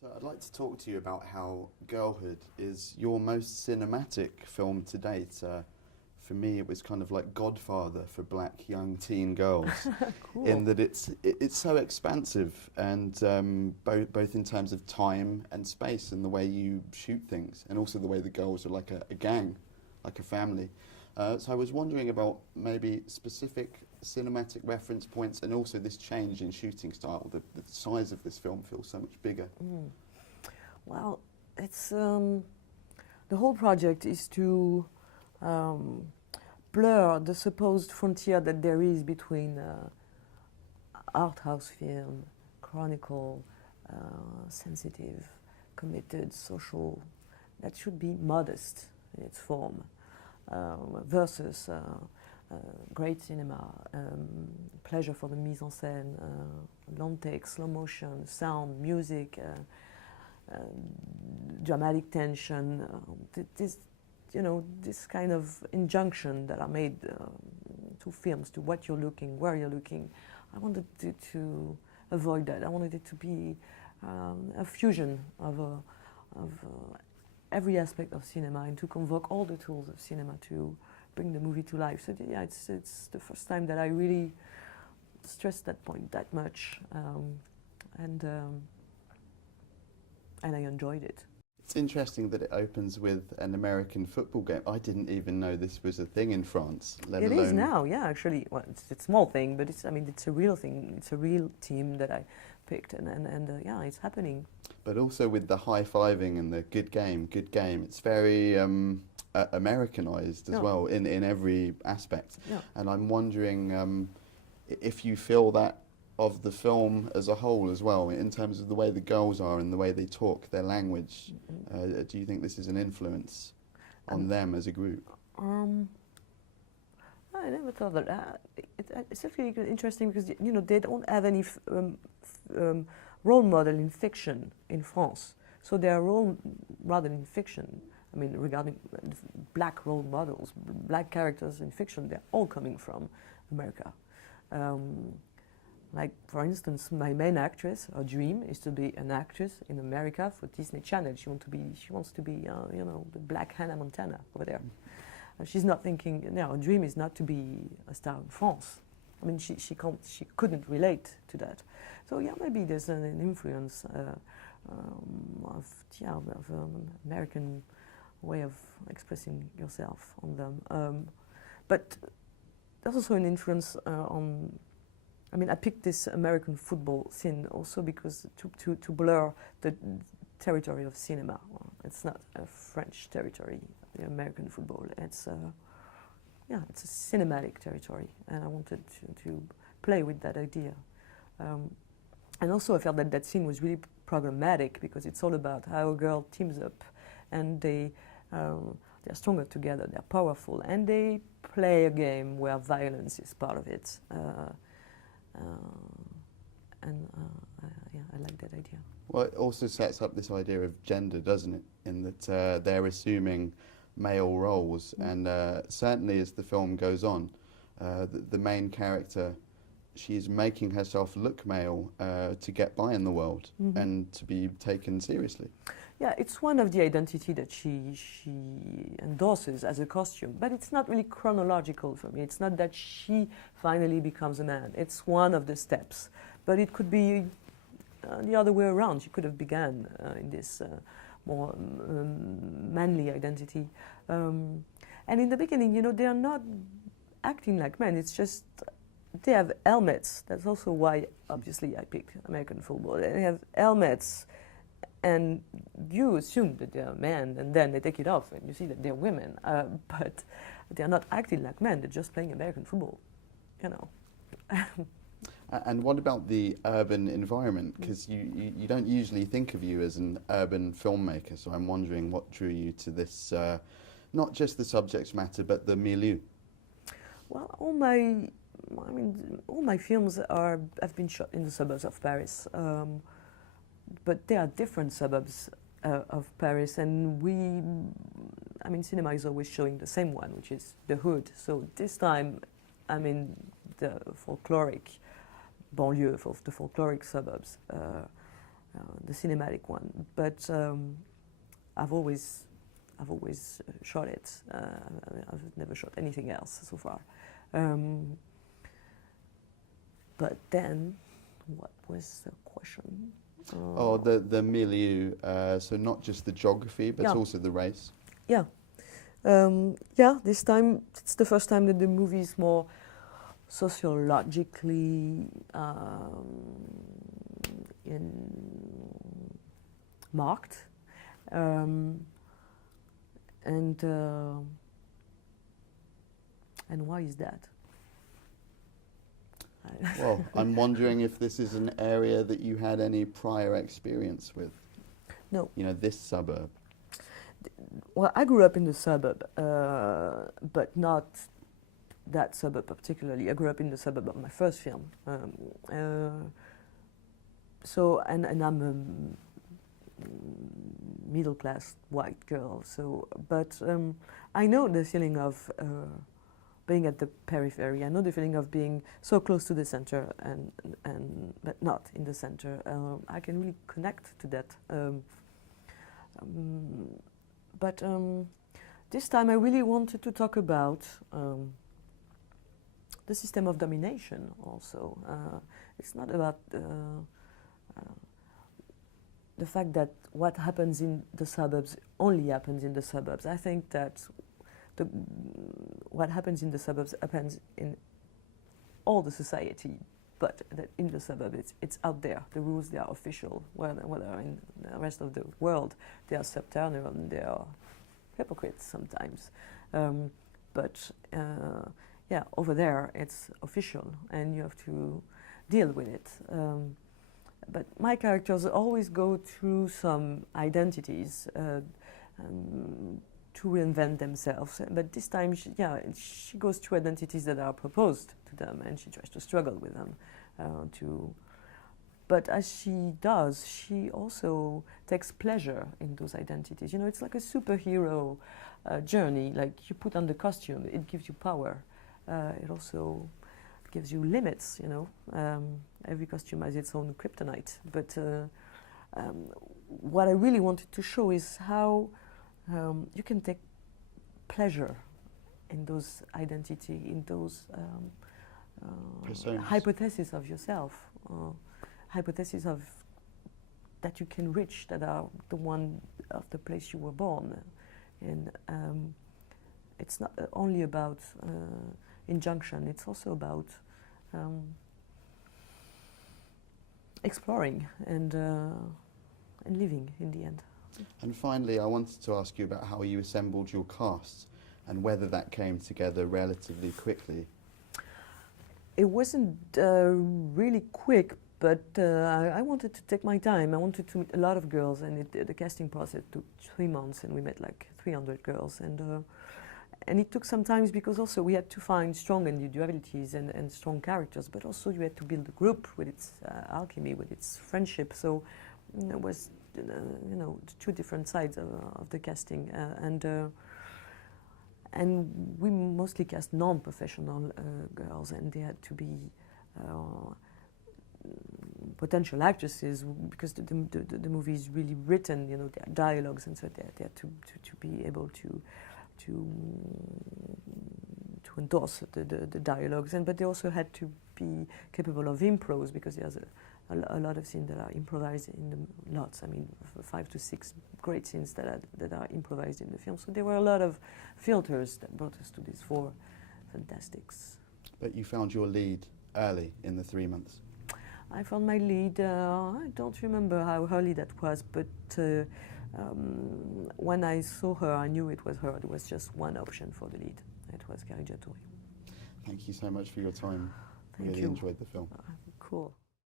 So I'd like to talk to you about how Girlhood is your most cinematic film to date. For me, it was kind of like Godfather for black young teen girls, Cool. in that it's so expansive and both in terms of time and space and the way you shoot things, and also the way the girls are like a gang, like a family. So I was wondering about maybe specific cinematic reference points and also this change in shooting style. The size of this film feels so much bigger. Well, it's the whole project is to blur the supposed frontier that there is between art house film, chronicle, sensitive, committed, social, that should be modest in its form, versus great cinema, pleasure for the mise en scène, long take, slow motion, sound, music, dramatic tension, this kind of injunction that are made to films, to what you're looking, where you're looking. I wanted to avoid that. I wanted it to be a fusion of every aspect of cinema and to convoke all the tools of cinema to bring the movie to life. So yeah, it's the first time that I really stressed that point that much, and I enjoyed it. It's interesting that it opens with an American football game. I didn't even know this was a thing in France, let It alone... is now, yeah, actually. Well, it's a small thing, but it's a real thing. It's a real team that I picked, and yeah, it's happening. But also with the high-fiving and the good game, it's very Americanized as well in every aspect. Yeah. And I'm wondering if you feel that of the film as a whole as well, in terms of the way the girls are and the way they talk, their language. Do you think this is an influence on them as a group? I never thought of that. It's actually interesting because they don't have any role model in fiction in France. So their role model in fiction, I mean, regarding black role models, black characters in fiction, they're all coming from America. Like, for instance, my main actress, her dream is to be an actress in America for Disney Channel. She wants to be, the black Hannah Montana over there. She's not thinking, her dream is not to be a star in France. I mean, she couldn't relate to that. So yeah, maybe there's an influence of American way of expressing yourself on them. But there's also an influence on. I mean, I picked this American football scene also because to blur the territory of cinema. It's not a French territory, the American football. It's it's a cinematic territory, and I wanted to play with that idea. And also, I felt that that scene was really programmatic because it's all about how a girl teams up, and they're stronger together. They're powerful, and they play a game where violence is part of it. I like that idea. Well, it also sets up this idea of gender, doesn't it? In that they're assuming male roles, and certainly as the film goes on, the main character, she's making herself look male to get by in the world and to be taken seriously. Yeah, it's one of the identity that she endorses as a costume, but it's not really chronological for me. It's not that she finally becomes a man. It's one of the steps, but it could be the other way around. She could have begun in this more manly identity. And in the beginning, they are not acting like men. It's just they have helmets. That's also why, obviously, I picked American football. They have helmets. And you assume that they're men, and then they take it off, and you see that they're women. But they're not acting like men; they're just playing American football, And what about the urban environment? Because you don't usually think of you as an urban filmmaker. So I'm wondering what drew you to this, not just the subject matter, but the milieu. Well, all my films have been shot in the suburbs of Paris. But there are different suburbs of Paris, and cinema is always showing the same one, which is the hood. So this time, I'm in the folkloric banlieue, of the folkloric suburbs. the cinematic one. But I've always shot it. I've never shot anything else so far. But then, what was the question? Oh, the milieu, so not just the geography, but yeah. also the race. Yeah. This time, it's the first time that the movie is more sociologically marked. And why is that? Well, I'm wondering if this is an area that you had any prior experience with. No. You know, this suburb. Well, I grew up in the suburb, but not that suburb particularly. I grew up in the suburb of my first film. And I'm a middle-class white girl. So, but I know the feeling of being at the periphery. I know the feeling of being so close to the center but not in the center. I can really connect to that. But this time I really wanted to talk about the system of domination also. It's not about the fact that what happens in the suburbs only happens in the suburbs. I think that what happens in the suburbs happens in all the society, but that in the suburb it's out there. The rules, they are official, whether in the rest of the world they are subterranean, they are hypocrites sometimes. Over there it's official and you have to deal with it. But my characters always go through some identities to reinvent themselves. But this time, she goes through identities that are proposed to them, and she tries to struggle with them. But as she does, she also takes pleasure in those identities. You know, it's like a superhero journey. Like you put on the costume, it gives you power. It also gives you limits. You know, every costume has its own kryptonite. But what I really wanted to show is how you can take pleasure in those identity, in those hypotheses of yourself, hypotheses of that you can reach, that are the one of the place you were born. And it's not only about injunction, it's also about exploring and living in the end. And finally, I wanted to ask you about how you assembled your cast and whether that came together relatively quickly. It wasn't really quick, but I wanted to take my time. I wanted to meet a lot of girls, and the casting process took 3 months, and we met like 300 girls. And it took some time because also we had to find strong individualities and strong characters, but also you had to build a group with its alchemy, with its friendship. So it was, two different sides of the casting. And we mostly cast non-professional girls, and they had to be potential actresses because the movie is really written. You know, there are dialogues, and so they had to be able to endorse the dialogues, but they also had to be capable of impros because there's a lot of scenes that are improvised in the lots. I mean, 5 to 6 great scenes that are improvised in the film. So there were a lot of filters that brought us to these 4 fantastics. But you found your lead early in the 3 months. I found my lead. I don't remember how early that was, but when I saw her, I knew it was her. There was just one option for the lead. It was Carigiatori. Thank you so much for your time. Thank really you. Enjoyed the film. Cool.